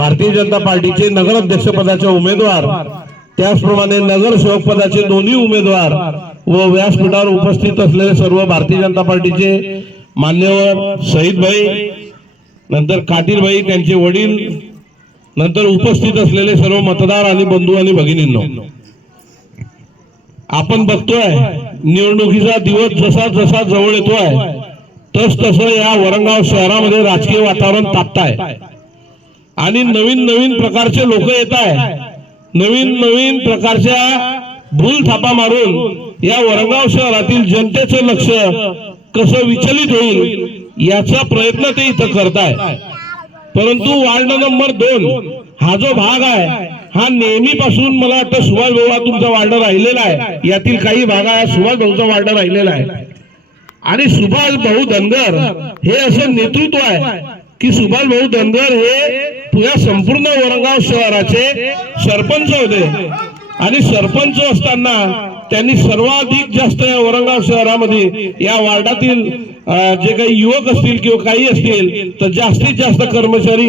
भारतीय जनता पार्टीचे नगराध्यक्ष पदाचे उमेदवार त्याचप्रमाणे नगरसेवक पदाचे दोन्ही उमेदवार व व्यासपीठावर उपस्थित असलेले सर्व भारतीय जनता पार्टीचे मान्यवर शहीदभाई नंतर काटीलभाई त्यांचे वडील नंतर उपस्थित असलेले सर्व मतदार आणि बंधू आणि भगिनींनो. आपण बघतोय निवडणुकीचा दिवस जसा जसा जवळ येतोय तस तसं या वरंगाव शहरामध्ये राजकीय वातावरण तापताय. आणि नवीन नवीन प्रकारचे लोक येत आहे नवीन नवीन प्रकारच्या भूल थापा मारून या वरंगाव शहरातील जनतेचं लक्ष कसं विचलित होईल याचा प्रयत्न ते इथं करताय परंतु वार्ड नंबर दोन हा जो भाग आहे हा नेहमीपासून मला वाटतं सुभाष भाऊ हा तुमचा वार्ड राहिलेला आहे. यातील काही भाग आहे सुभाष भाऊचा वार्ड राहिलेला आहे. आणि सुभाष भाऊ धनगर हे असं नेतृत्व आहे की सुभाष भाऊ धनगर हे या संपूर्ण वरगाव शहराचे सरपंच होते. आणि सरपंच असताना त्यांनी सर्वाधिक जास्त या औरंगाबाद शहरामध्ये या वार्डातील जे काही युवक असतील किंवा काही असतील तर जास्तीत जास्त कर्मचारी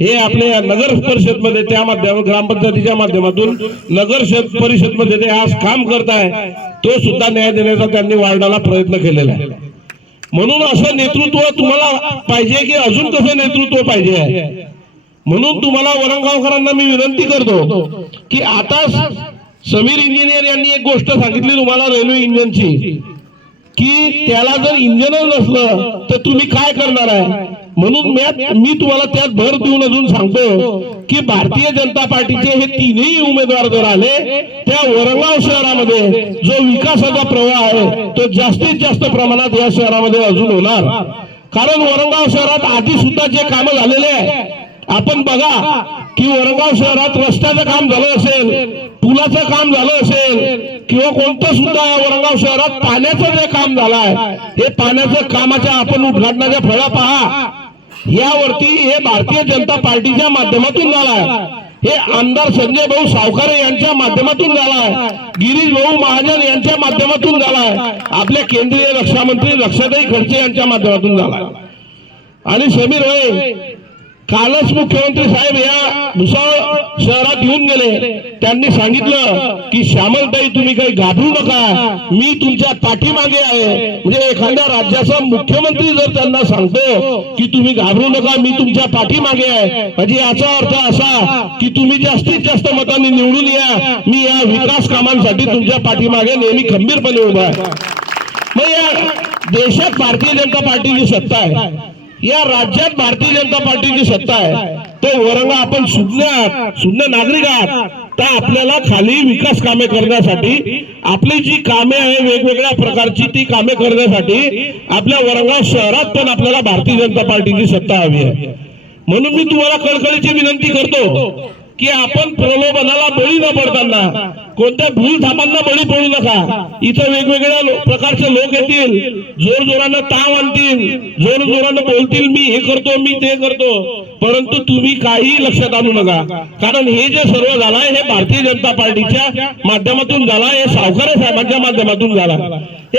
हे आपल्या नगर परिषदमध्ये त्या माध्यमातून ग्रामपंचायतीच्या माध्यमातून नगर परिषदमध्ये ते आज काम करत आहे तो सुद्धा न्याय देण्याचा त्यांनी वार्डाला प्रयत्न केलेला आहे. म्हणून असं नेतृत्व तुम्हाला पाहिजे की अजून कसं नेतृत्व पाहिजे आहे? म्हणून तुम्हाला वरणगावकरांना मी विनंती करतो की आता समीर इंजिनियर यांनी एक गोष्ट सांगितली तुम्हाला रेल्वे इंजिनची की त्याला जर इंजिनच नसलं तर तुम्ही काय करणार आहे? म्हणून मी तुम्हाला त्यात भर देऊन अजून सांगतो की भारतीय जनता पार्टीचे हे तीनही उमेदवार जर आले त्या वरंगाव शहरामध्ये जो विकासाचा प्रवाह आहे तो जास्तीत जास्त प्रमाणात या शहरामध्ये अजून होणार. कारण वरंगाव शहरात आधी सुद्धा जे कामं झालेले आहे आपण बघा की वरंगाव शहरात रस्त्याचं काम झालं असेल पुलाचं काम झालं असेल किंवा कोणतं सुद्धा वरगाव शहरात पाण्याचं जे काम झालं आहे हे पाण्याचं कामाच्या आपण उद्घाटनाच्या फळा पहा. यावरती हे भारतीय जनता पार्टीच्या माध्यमातून झालं आहे हे आमदार संजय भाऊ सावकारे यांच्या माध्यमातून झालाय. गिरीश भाऊ महाजन यांच्या माध्यमातून झालाय. आपल्या केंद्रीय रक्षामंत्री लक्षाताई खडसे यांच्या माध्यमातून झालाय. आणि समीर भाई कालच मुख्यमंत्री साहेब या भुसावळ शहरात येऊन गेले. त्यांनी सांगितलं की श्यामलताई तुम्ही काही घाबरू नका. मी तुमच्या पाठीमागे आहे. म्हणजे एखाद्या राज्याचा मुख्यमंत्री जर त्यांना सांगतो की तुम्ही घाबरू नका मी तुमच्या पाठीमागे आहे. म्हणजे याचा अर्थ असा की तुम्ही जास्तीत जास्त मतांनी निवडून या. मी या विकास कामांसाठी तुमच्या पाठीमागे नेहमी खंबीरपणे उभा आहे. मग या देशात भारतीय जनता पार्टीची सत्ता आहे. या राज्यात भारतीय जनता पार्टीची सत्ता आहे. तो वरंगा आपण सुज्ञ आहात सुज्ञ नागरिक आहात. तर आपल्याला खाली विकास कामे करण्यासाठी आपली जी कामे आहे वेगवेगळ्या प्रकारची ती कामे करण्यासाठी आपल्या वरंगाव शहरात पण आपल्याला भारतीय जनता पार्टीची सत्ता हवी आहे. म्हणून मी तुम्हाला कळकळीची विनंती करतो की आपण प्रलोभनाला बळी न पडताना कोणत्या भूलथापांना बळी पडू नका. इथं वेगवेगळ्या प्रकारचे लोक येतील. जोर जोरानं ताव आणतील. जोर जोरानं बोलतील मी हे करतो मी ते करतो. परंतु तुम्ही काही लक्षात आणू नका. कारण हे जे सर्व झालंय हे भारतीय जनता पार्टीच्या माध्यमातून झाला हे सावकारे साहेबांच्या माध्यमातून झाला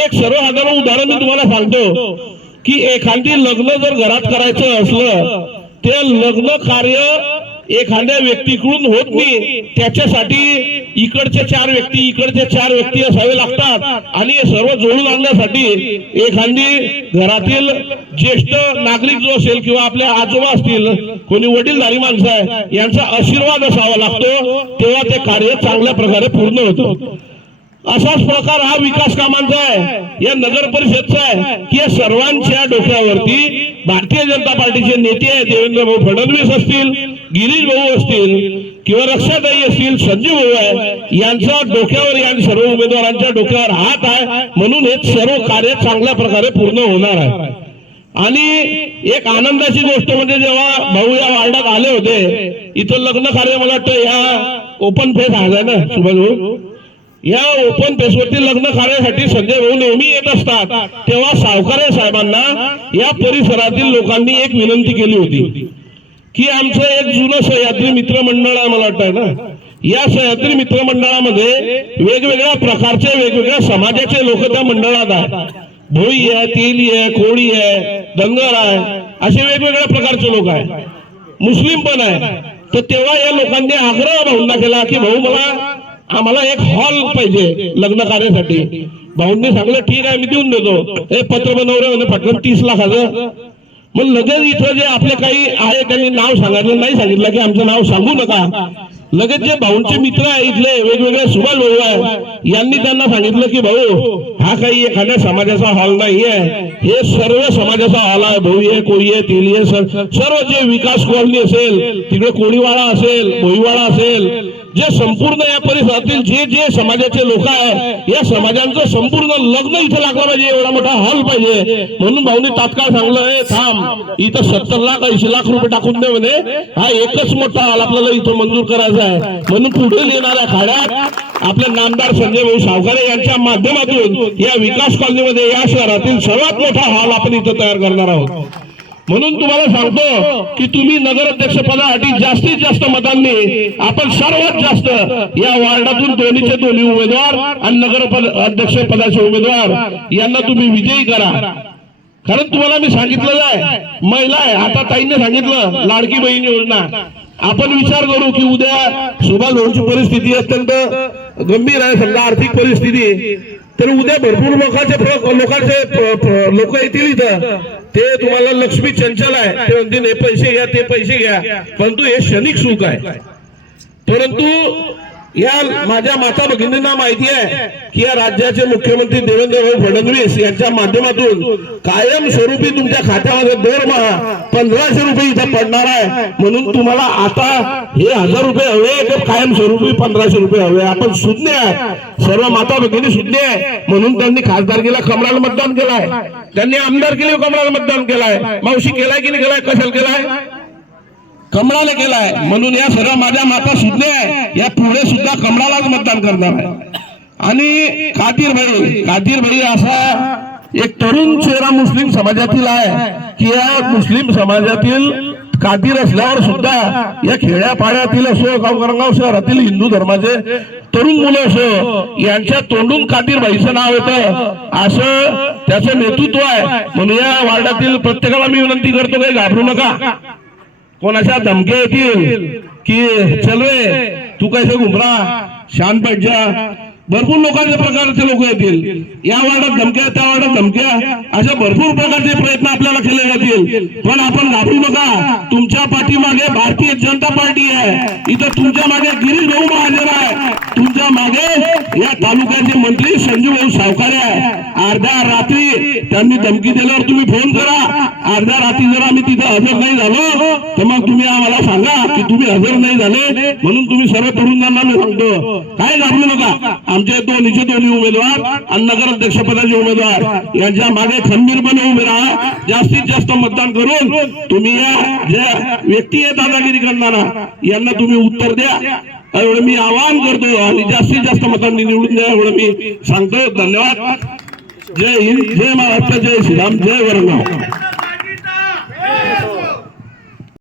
एक सर्वसाधारण उदाहरण मी तुम्हाला सांगतो की एखादी लग्न जर घरात करायचं असलं ते लग्न कार्य एखाद्या व्यक्तीकडून होत नाही. त्याच्यासाठी इकडचे चार व्यक्ती इकडचे चार व्यक्ती असावे लागतात. आणि हे सर्व जोडून आणण्यासाठी एखादी घरातील ज्येष्ठ नागरिक जो असेल किंवा आपले आजोबा असतील कोणी वडीलधारी माणसं आहे यांचा आशीर्वाद असावा लागतो. तेव्हा ते कार्य चांगल्या प्रकारे पूर्ण होतं. असाच प्रकार हा विकास कामांचा आहे. या नगर परिषदचा आहे. की या सर्वांच्या डोक्यावरती भारतीय जनता पार्टीचे नेते आहेत देवेंद्र भाऊ फडणवीस असतील गिरीश भाऊ असतील किंवा रक्षाताई असतील संजीव भाऊ आहे यांच्या डोक्यावर या सर्व उमेदवारांच्या डोक्यावर हात आहे. म्हणून हे सर्व कार्य चांगल्या प्रकारे पूर्ण होणार आहे. आणि एक आनंदाची गोष्ट म्हणजे जेव्हा भाऊ या वार्डात आले होते इथं लग्न कार्य मला वाटतं या ओपन फेस आहे ना सुभाष भाऊ? या ओपन फेसवरती लग्न कार्यासाठी संजय भाऊ नेहमी येत असतात. तेव्हा सावकारे साहेबांना या परिसरातील लोकांनी एक विनंती केली होती. की आमचं एक जुनं सह्याद्री मित्र मंडळ आहे मला वाटतंय ना? या सह्याद्री मित्र मंडळामध्ये वेगवेगळ्या प्रकारचे वेगवेगळ्या समाजाचे लोक त्या मंडळात आहेत. भोई आहे तेली आहे कोळी आहे धनगर आहे असे वेगवेगळ्या प्रकारचे लोक आहेत. मुस्लिम पण आहे. तर तेव्हा या लोकांनी आग्रह भाऊंना केला की भाऊ मला आम्हाला एक हॉल पाहिजे लग्न कार्यासाठी. भाऊंनी सांगलं ठीक आहे मी देऊन देतो. हे पत्र बनवलं म्हणे फटकन तीस लाखाचं मग लगेच इथं जे आपले काही आहे त्यांनी नाव सांगितलं नाही सांगितलं की आमचं नाव सांगू नका. लगेच जे भाऊंचे मित्र आहे इथले वेगवेगळे सुभाष भाऊ आहे यांनी त्यांना सांगितलं की भाऊ हा काही एखाद्या समाजाचा हॉल नाही आहे. हे सर्व समाजाचा हॉल आहे. भोई आहे कोळी आहे तेली आहे सर- सर्व जे विकास कॉलनी असेल तिकडे कोळीवाडा असेल भोईवाडा असेल जे संपूर्ण या परिसरातील जे जे समाजाचे लोक आहे या समाजांचं संपूर्ण लग्न इथे लागलं पाहिजे. एवढा मोठा हॉल पाहिजे. म्हणून भाऊनी तात्काळ सांगलं हे थांब. इथं सत्तर लाख ऐंशी लाख रुपये टाकून दे म्हणे. हा एकच मोठा हॉल आपल्याला इथं मंजूर करायचा आहे. म्हणून पुढे येणाऱ्या खाड्यात आपले नामदार संजय भाऊ सावकारे यांच्या माध्यमातून या विकास कॉलनीमध्ये या शहरातील सर्वात मोठा हॉल आपण इथं तयार करणार आहोत. म्हणून तुम्हाला सांगतो की तुम्ही नगराध्यक्ष पदासाठी जास्तीत जास्त मतांनी आपण सर्वात जास्त या वार्डातून दोन्हीचे दोन्ही उमेदवार आणि नगर अध्यक्ष पदाचे उमेदवार यांना तुम्ही विजयी करा. कारण तुम्हाला मी सांगितलेलं आहे महिला आहे आता ताईंनी सांगितलं लाडकी बहीण योजना. आपण विचार करू की उद्या सुभाष भाऊची परिस्थिती अत्यंत गंभीर आहे समजा आर्थिक परिस्थिती. तर उद्या भरपूर लोकांचे लोकांचे लोक येतील इथं. ते तुम्हाला लक्ष्मी चंचल आहे. ते म्हणतील हे पैसे घ्या ते पैसे घ्या. परंतु हे क्षणिक सुख आहे. परंतु या माझ्या माता भगिनींना माहिती आहे की या राज्याचे मुख्यमंत्री देवेंद्रभाऊ फडणवीस यांच्या माध्यमातून कायम स्वरूपी तुमच्या खात्यामध्ये दरमहा पंधराशे रुपये इथं पडणार आहे. म्हणून तुम्हाला आता हे हजार रुपये हवे तर कायम स्वरूपी पंधराशे रुपये हवे आपण सुज्ञ आहे सर्व माता भगिनी सुज्ञ आहे म्हणून त्यांनी खासदारकीला कमळाला मतदान केलंय. त्यांनी आमदारकीला कमळाला मतदान केलाय. मावशी केलाय की नाही केलाय? कशाला केलाय? कमळाला केलाय म्हणून या सर्व माझ्या माता सुज्ञ आहे. या पुढे सुद्धा कमळालाच मतदान करणार आहे. आणि कादीर भाई कादीर भाई असा एक तरुण चेहरा मुस्लिम समाजातील आहे. की या मुस्लिम समाजातील कादीर असल्यावर सुद्धा या खेड्यापाड्यातील असो गावकरंगाव शहरातील हिंदू धर्माचे तरुण मुलं असो यांच्या तोंडून कादीर भाईचं नाव येतं. असं त्याचं नेतृत्व आहे. म्हणून या वार्डातील प्रत्येकाला मी विनंती करतो काही घाबरू नका. कोणाच्या धमक्या येतील? की चलवे तू कैसे घुमरा शांत बैठ जा. भरपूर लोकांच्या प्रकारचे लोक येतील. या वार्डात धमक्या त्या वार्डात धमक्या. अशा भरपूर प्रकारचे प्रयत्न आपल्याला केले जातील. पण आपण घाबरू नका. तुमच्या पाठीमागे भारतीय जनता पार्टी आहे. इथं तुमच्या मागे गिरीश भाऊ महाजन आहे. तुमच्या मागे या तालुक्याचे मंत्री संजीव भाऊ सावकारे आहे. अर्ध्या रात्री त्यांनी धमकी दिल्यावर तुम्ही फोन करा. अर्ध्या रात्री जर आम्ही तिथे हजर नाही झालो तर मग तुम्ही आम्हाला सांगा की तुम्ही हजर नाही झाले म्हणून तुम्ही सर्व तरुणांना मी सांगतो. काय घाबरू नका. आमचे दोन्हीचे दोन्ही उमेदवार आणि नगराध्यक्षपदाचे उमेदवार. यांच्या मागे खंबीरपणे उभे राहा. जास्तीत जास्त मतदान करून तुम्ही या ज्या व्यक्ती आहे दादागिरी करणारा यांना तुम्ही उत्तर द्या. एवढं मी आवाहन करतो आणि जास्तीत जास्त मतांनी निवडून द्या एवढं मी सांगतो धन्यवाद. जय हिंद जय महाराष्ट्र जय श्रीराम जय वरणगाव